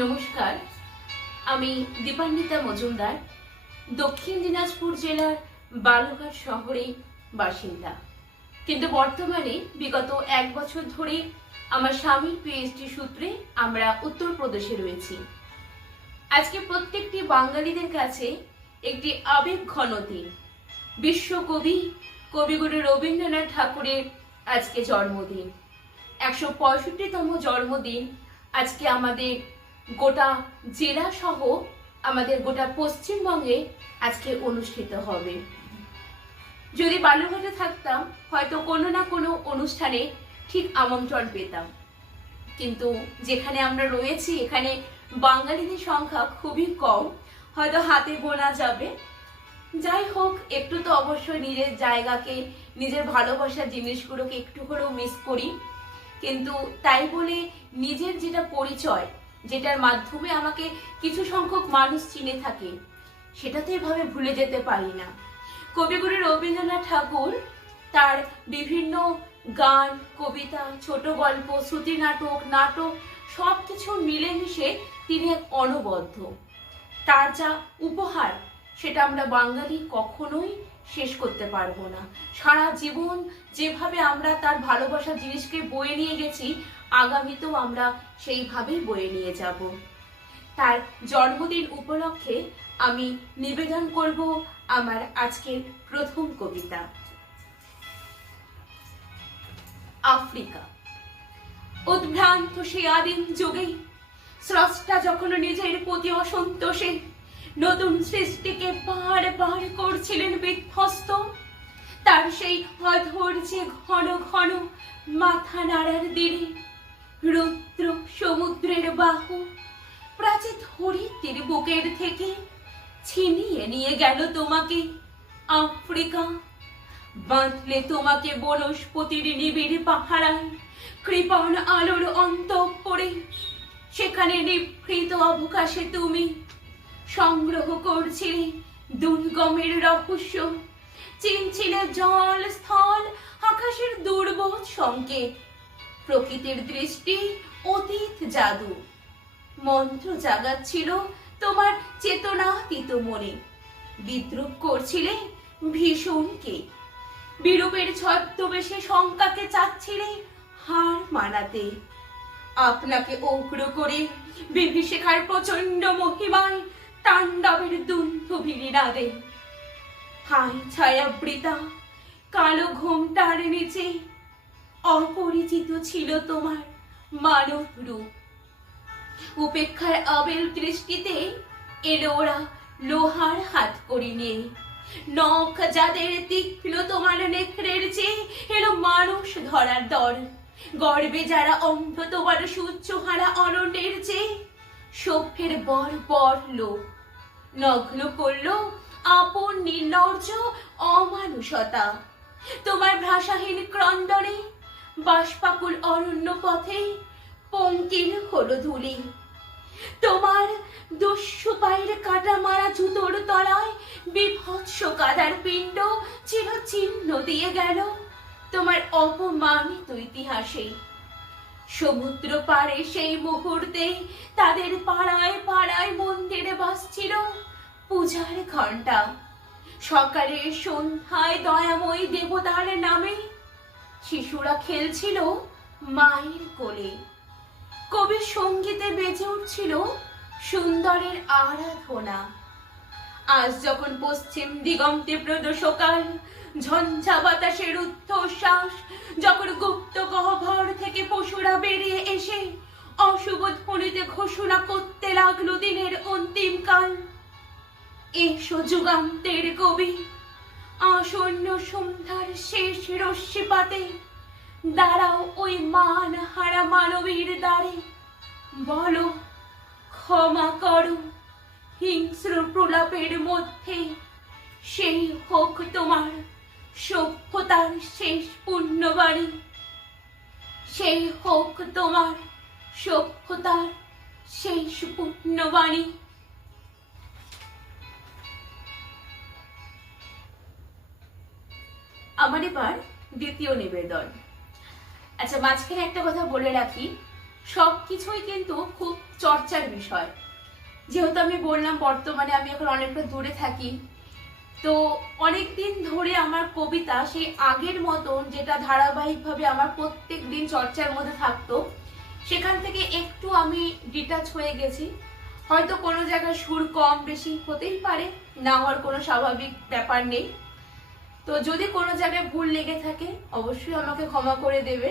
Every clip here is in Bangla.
নমস্কার, আমি দীপান্বিতা মজুমদার, দক্ষিণ দিনাজপুর জেলার বালুঘাট শহরে বাসিন্দা। কিন্তু বর্তমানে বিগত 1 বছর ধরে আমার স্বামীর পিএইচডি সূত্রে আমরা উত্তরপ্রদেশে রয়েছি। আজকে প্রত্যেকটি বাঙালিদের কাছে একটি আবেগঘন দিন। বিশ্বকবি কবিগুরু রবীন্দ্রনাথ ঠাকুরের আজকে জন্মদিন, 165তম জন্মদিন। আজকে আমাদের গোটা জেলা সহ আমাদের গোটা পশ্চিমবঙ্গে আজকে অনুষ্ঠিত হবে। যদি বালুঘাটে থাকতাম হয়তো কোনো না কোনো অনুষ্ঠানে ঠিক আমন্ত্রণ পেতাম, কিন্তু যেখানে আমরা রয়েছি এখানে বাঙালিদের সংখ্যা খুবই কম, হয়তো হাতে গোনা যাবে। যাই হোক, একটু তো অবশ্যই নিজের জায়গাকে, নিজের ভালোবাসার জিনিসগুলোকে একটু হলেও মিস করি। কিন্তু তাই বলে নিজের যেটা পরিচয়, যেটার মাধ্যমে আমাকে কিছু সংখ্যক মানুষ চিনে থাকে, সেটা তো এভাবে ভুলে যেতে পারি না। কবিগুরু রবীন্দ্রনাথ ঠাকুর তার বিভিন্ন গান, কবিতা, ছোট গল্প, শ্রুতি নাটক, নাটক সবকিছু মিলেমিশে তিনি এক অনবদ্য। তার যা উপহার সেটা আমরা বাঙালি কখনোই শেষ করতে পারবো না। সারা জীবন যেভাবে আমরা তার ভালোবাসার জিনিসকে বয়ে নিয়ে গেছি, আগামীতেও আমরা সেইভাবেই বয়ে নিয়ে যাব। তার জন্মদিন উপলক্ষে আমি নিবেদন করব আমার আজকের প্রথম কবিতা। আফ্রিকা। উদ্ভ্রান্ত সেই আদিম যুগে স্রষ্টা যখন নিজের প্রতি অসন্তোষে নতুন সৃষ্টিকে বারবার করছিলেন বিধ্বস্ত, তার সেই অধৈর্যে ঘন ঘন মাথা নাড়ার দিনে রুদ্র সমুদ্রের বাহু প্রাচীর ধরিত্রীর বুকের থেকে ছিনিয়ে নিয়ে গেল তোমাকে আফ্রিকা। বাঁধলে তোমাকে বনস্পতির নিবিড় পাহারায় কৃপণ আলোর অন্তঃপুরে, সেখানে নিভৃত অবকাশে তুমি সংগ্রহ করছিলে দুর্গমের রহস্য, চিনছিলে জল স্থল আকাশের দুর্বোধ সংকেত, প্রকৃতির দৃষ্টি অতীত জাদু মন্ত্র জাগাচ্ছিল তোমার চেতনাতীত মনে। বিদ্রুপ করছিলে ভীষণকে, বিরূপের ছদ্মবেশে শঙ্কাকে চাচ্ছিলে হার মানাতে। আপনাকে উগ্র করে বিভীষিকার প্রচন্ড মহিমায় তাণ্ডবের দুন্ধুভিড়ি নাদে। হাই ছায়া বৃতা কালো ঘোমটার নিচে অপরিচিত ছিল তোমার মানব রূপ। উপেক্ষার আবেল দৃষ্টিতে এলো ওরা লোহার হাত করি নিয়ে, নখ যাদের তীক্ষ্ণ তোমার নেকড়ের চেয়ে এলো মানুষ ধরার দর। গর্বে যারা অন্ধ তোমার সূর্যহারা অরণ্যের চেয়ে সভ্যের বর বর লোক নগ্ন করলো আপন নির্লজ্জ অমানুষতা। তোমার ভাষাহীন ক্রন্দনে বাষ্পাকুল অরণ্য পথে পঙ্কিল হলো ধুলি। তোমার দস্যু পায়ের কাটা মারা জুতোর তলায় বিভৎস কাদার পিণ্ড চির চিহ্ন দিয়ে গেল তোমার অপমানিত ইতিহাসে। সমুদ্র পারে সেই মুহূর্তে তাদের পাড়ায় পাড়ায় মন্দিরে বাজছিল পূজার ঘণ্টা। সকালে সন্ধ্যায় দয়াময়ী দেবতার নামে শিশুরা খেলছিল মায়ের কোলে। কবির সঙ্গীতে বেজে উঠছিল সুন্দরের আরাধনা। আজ যখন পশ্চিম দিগন্তে প্রদোষকাল, ঝঞ্ঝা বাতাসের উচ্ছ্বাস, যখন গুপ্ত গহ্বর থেকে পশুরা বেরিয়ে এসে অশুভ ধ্বনিতে ঘোষণা করতে লাগলো দিনের অন্তিম কাল। এসো যুগান্তের কবি, আসন্ন সন্ধ্যার শেষ রশ্মিপাতে দাঁড়াও ওই মান হারা মানবীর দ্বারে। বলো ক্ষমা করো হিংস্র প্রলাপের মধ্যে, সেই হোক তোমার সভ্যতার শেষ পুণ্যবাণী। সেই হোক তোমার সভ্যতার শেষ পুণ্যবাণী। আমার এবার দ্বিতীয় নিবেদন। আচ্ছা, মাঝখানে একটা কথা বলে রাখি, সবকিছুই কিন্তু খুব চর্চার বিষয়। যেহেতু আমি বললাম বর্তমানে আমি এখন অনেকটা দূরে থাকি, তো অনেকদিন ধরে আমার কবিতা সেই আগের মতন যেটা ধারাবাহিকভাবে আমার প্রত্যেক দিন চর্চার মধ্যে থাকতো, সেখান থেকে একটু আমি ডিটাচ হয়ে গেছি। হয়তো কোনো জায়গায় সুর কম বেশি হতেই পারে, না হওয়ার কোনো স্বাভাবিক ব্যাপার নেই। তো যদি কোনো জায়গায় ভুল লেগে থাকে অবশ্যই আমাকে ক্ষমা করে দেবে।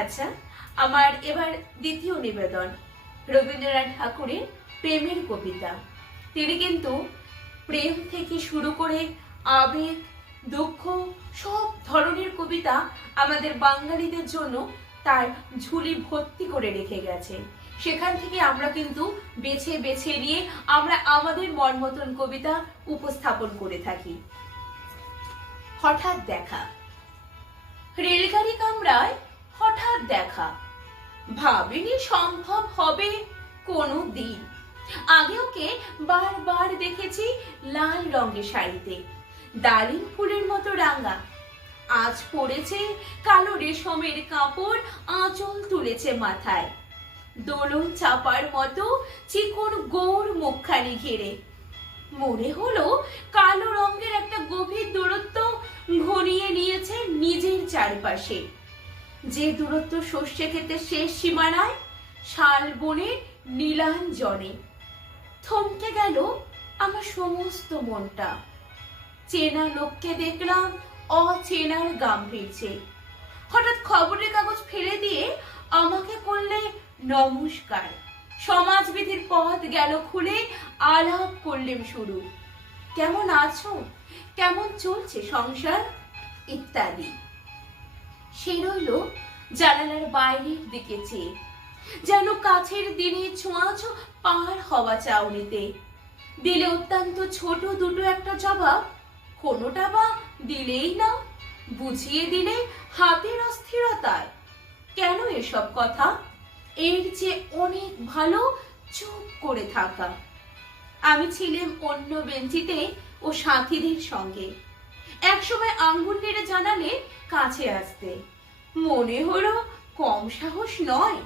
আচ্ছা, আমার এবার দ্বিতীয় নিবেদন রবীন্দ্রনাথ ঠাকুরের প্রেমের কবিতা। তিনি কিন্তু প্রেম থেকে শুরু করে আবেগ, দুঃখ, সব ধরনের কবিতা আমাদের বাঙালিদের জন্য তার ঝুলি ভর্তি করে রেখে গেছে। সেখান থেকে আমরা কিন্তু বেছে বেছে নিয়ে আমরা আমাদের মন মতন কবিতা উপস্থাপন করে থাকি। হঠাৎ দেখা। রেলগাড়ি কামরায় হঠাৎ দেখা, ভাবিনি সম্ভব হবে কোনো দিন। আগে ওকে বারবার দেখেছি লাল রঙের শাড়িতে, ডালিম ফুলের মতো রাঙা। আজ পড়েছে কালো রেশমের কাপড়, আঁচল তুলেছে মাথায়, দোলন চাপার মতো চিকন গৌর মুখখানি ঘিরে। মনে হলো কালো রঙের একটা গভীর দূরত্ব ঘনিয়ে নিয়েছে নিজের চারপাশে, যে দূরত্ব সর্ষে ক্ষেতের শেষ সীমানায়, শাল বনে নীলাঞ্জনে। থমকে গেল আমার সমস্ত মনটা। চেনা লোককে দেখলাম অচেনার গাম্ভীর্যে। হঠাৎ খবরের কাগজ ফেলে দিয়ে আমাকে করলে নমস্কার। সমাজবিধির পথ গেল খুলে, আলাপ করলেন শুরু। কেমন আছো, কেমন চলছে সংসার ইত্যাদি। সে রইল জানালার বাইরের দিকে চেয়ে, যেন কাছের দিনে ছোঁয়াছো পার হওয়া চাউনিতে। দিলে অত্যন্ত ছোট দুটো একটা জবাব, কোনোটা বা দিলেই না, বুঝিয়ে দিলে হাতের অস্থিরতায়। কেন এসব কথা? এর যে অনেক ভালো চুপ করে থাকা। আমি ছিলাম অন্য বেঞ্চিতে ও সাথীদের সঙ্গে। একসময় আঙ্গুল নেড়ে জানালে কাছে আসতে, মনে হলো কম সাহস নয়।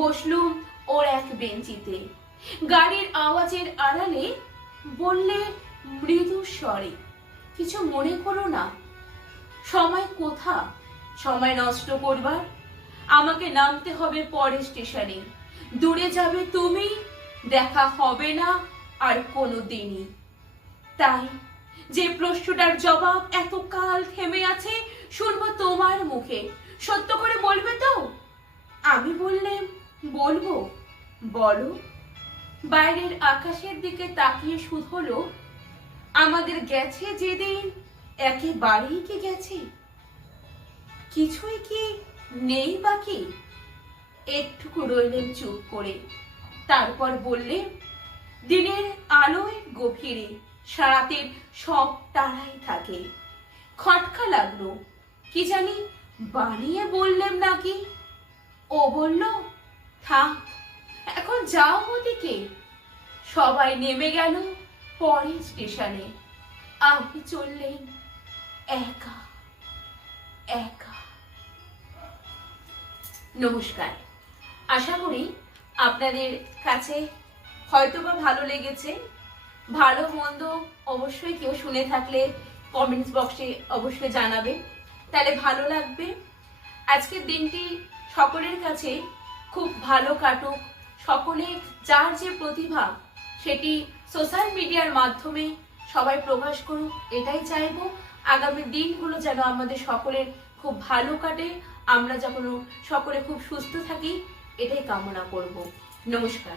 বসলুম ওর এক বেঞ্চিতে। গাড়ির আওয়াজের আড়ালে বললে মৃদু স্বরে, কিছু মনে করো না। সময় কোথা সময় নষ্ট করবার? আমাকে নামতে হবে পরের স্টেশনে। দূরে যাবে তুমি, দেখা হবে না আর কোনো দিনই। তাই যে প্রশ্নটার জবাব এত কাল থেমে আছে, শুনবো তোমার মুখে। সত্য করে বলবে তো? আমি বললাম বলবো। বলো। বাইরের আকাশের দিকে তাকিয়ে শুধলো, আমাদের গেছে যেদিন একেবারেই কি গেছে? কিছুই কি নেই বাকি? একটুকু রইলেন চুপ করে, তারপর বললে, দিনের আলোয় গভীরে সারাতের সব তারাই থাকে। খটকা লাগলো, কি জানি বানিয়ে বললেন নাকি। ও বলল, থাক এখন যাও ওদিকে। সবাই নেমে গেল পরের স্টেশনে। আমি চললেন একা একা। নমস্কার। আশা করি আপনাদের কাছে হয়তোবা ভালো লেগেছে। ভালো মন্দ অবশ্যই কেউ শুনে থাকলে কমেন্টস বক্সে অবশ্যই জানাবে, তাহলে ভালো লাগবে। আজকের দিনটি সকলের কাছে খুব ভালো কাটুক। সকলে যার যে প্রতিভা সেটি সোশ্যাল মিডিয়ার মাধ্যমে সবাই প্রকাশ করুক, এটাই চাইবো। আগামী দিনগুলো যেন আমাদের সকলের খুব ভালো কাটে, আমরা যেন সকলে খুব সুস্থ থাকি, এটাই কামনা করব। নমস্কার।